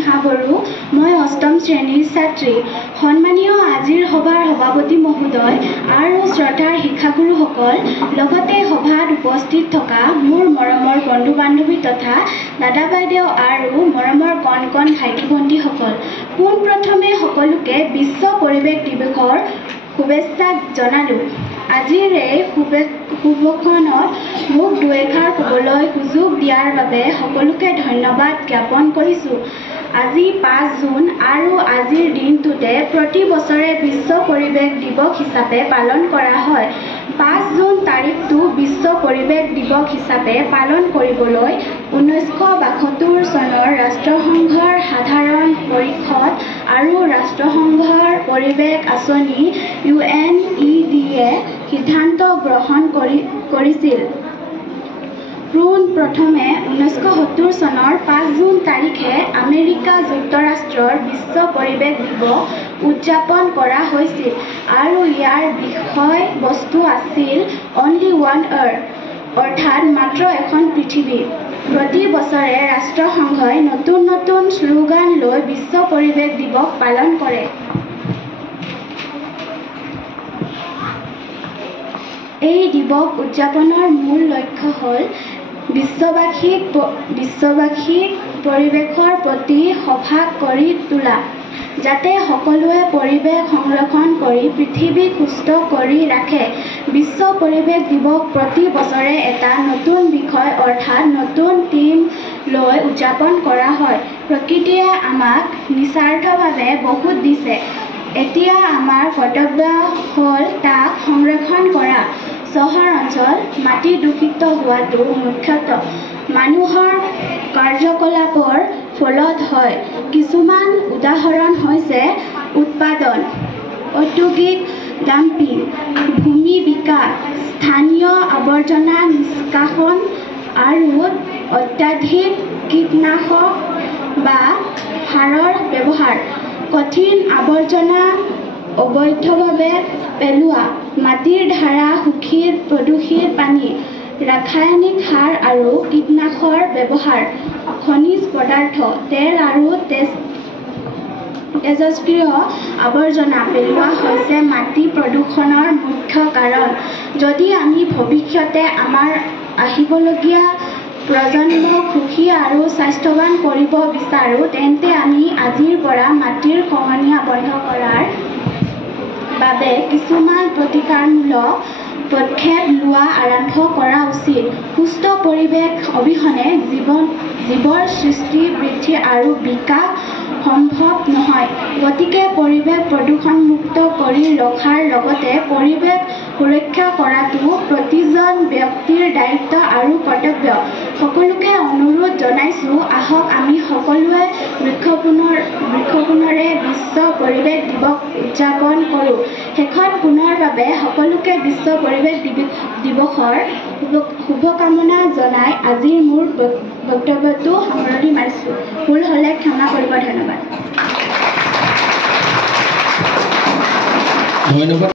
নিহা বড়ো মই অষ্টম শ্ৰেণীৰ ছাত্ৰী সন্মানীয় আজিৰ সভাৰ সভাপতি মহোদয় আৰু শ্ৰদ্ধাৰ শিক্ষাগুৰুসকল লগতে সভাত উপস্থিত থকা মোৰ মৰমৰ বন্ধু বান্ধৱী তথা দাদা বাইদেউ আৰু মৰমৰ কণ কণ ভাইটি ভণ্টিসকল পোনপ্ৰথমে সকলোকে বিশ্ব পৰিৱেশ দিৱসৰ শুভেচ্ছা জনালোঁ। আজিৰ এই শুভক্ষণত মোক দুএষাৰ ক'বলৈ সুযোগ দিয়াৰ বাবে সকলোকে ধন্যবাদ জ্ঞাপন কৰিছোঁ। আজি 5 জুন আৰু আজিৰ দিনটোতে প্ৰতি বছৰে বিশ্ব পৰিৱেশ দিৱস হিচাপে পালন কৰা হয়। 5 জুন তাৰিখটো বিশ্ব পৰিৱেশ দিৱস হিচাপে পালন কৰিবলৈ 1972 চনৰ ৰাষ্ট্ৰসংঘৰ সাধাৰণ পৰিষদ আৰু ৰাষ্ট্ৰসংঘৰ পৰিৱেশ আঁচনি UNED-এ সিদ্ধান্ত গ্ৰহণ কৰিছিল। প্ৰথমে 1970 চনৰ 5 জুন তাৰিখে আমেৰিকা যুক্তৰাষ্ট্ৰৰ বিশ্ব পৰিৱেশ দিৱস উদযাপন কৰা হৈছিল আৰু ইয়াৰ বিষয়বস্তু আছিল অনলি ওৱান আৰ্থ, অৰ্থাৎ মাত্ৰ এখন পৃথিৱী। প্ৰতি বছৰে ৰাষ্ট্ৰসংঘই নতুন নতুন শ্লোগান লৈ বিশ্ব পৰিৱেশ দিৱস পালন কৰে। এই দিৱস উদযাপনৰ মূল লক্ষ্য হ'ল বিশ্ববাসীক পৰিৱেশৰ প্ৰতি সজাগ কৰি তোলা, যাতে সকলোৱে পৰিৱেশ সংৰক্ষণ কৰি পৃথিৱীক সুস্থ কৰি ৰাখে। বিশ্ব পৰিৱেশ দিৱস প্ৰতি বছৰে এটা নতুন বিষয় অৰ্থাৎ নতুন থিম লৈ উদযাপন কৰা হয়। প্ৰকৃতিয়ে আমাক নিস্বাৰ্থভাৱে বহুত দিছে, এতিয়া আমাৰ কৰ্তব্য হ'ল তাক সংৰক্ষণ কৰা। চহৰ অঞ্চল মাটি দূষিত হোৱাটো মুখ্যতঃ মানুহৰ কাৰ্যকলাপৰ ফলত হয়। কিছুমান উদাহৰণ হৈছে উৎপাদন, ঔদ্যোগিক ডাম্পিং, ভূমি বিকাশ, স্থানীয় আৱৰ্জনা নিষ্কাশন আৰু অত্যাধিক কীটনাশক বা সাৰৰ ব্যৱহাৰ, কঠিন আৱৰ্জনা অবৈধভাৱে পেলোৱা, মাটিৰ ধাৰা প্ৰদূষিত পানী, ৰাসায়নিক সাৰ আৰু কীটনাশকৰ ব্যৱহাৰ, খনিজ পদাৰ্থ, তেল আৰু তেজস্ক্ৰিয় আৱৰ্জনা পেলোৱা হৈছে মাটি প্ৰদূষণৰ মুখ্য কাৰণ। যদি আমি ভৱিষ্যতে আমাৰ আহিবলগীয়া প্ৰজন্মক সুখী আৰু স্বাস্থ্যৱান কৰিব বিচাৰোঁ, তেন্তে আমি আজিৰ পৰা মাটিৰ খহনীয়া বন্ধ কৰাৰ বাবে কিছুমান প্ৰতিকাৰমূলক পদক্ষেপ লোৱা আৰম্ভ কৰা উচিত। সুস্থ পৰিৱেশ অবিহনে জীৱৰ সৃষ্টি, বৃদ্ধি আৰু বিকাশ সম্ভৱ নহয়। গতিকে পৰিৱেশ প্ৰদূষণমুক্ত কৰি ৰখাৰ লগতে পৰিৱেশ সুৰক্ষা কৰাটো প্ৰতিজন ব্যক্তিৰ দায়িত্ব আৰু কৰ্তব্য। সকলোকে অনুৰোধ জনাইছোঁ, আহক আমি সকলোৱে বৃক্ষৰোপণেৰে বিশ্ব পৰিৱেশ দিৱস উদযাপন কৰোঁ। শেষত পুনৰ বাবে সকলোকে বিশ্ব পৰিৱেশ দিৱসৰ শুভকামনা জনাই আজিৰ মোৰ বক্তব্যটো সামৰণি মাৰিছোঁ। ভুল হ'লে ক্ষমা কৰিব। ধন্যবাদ।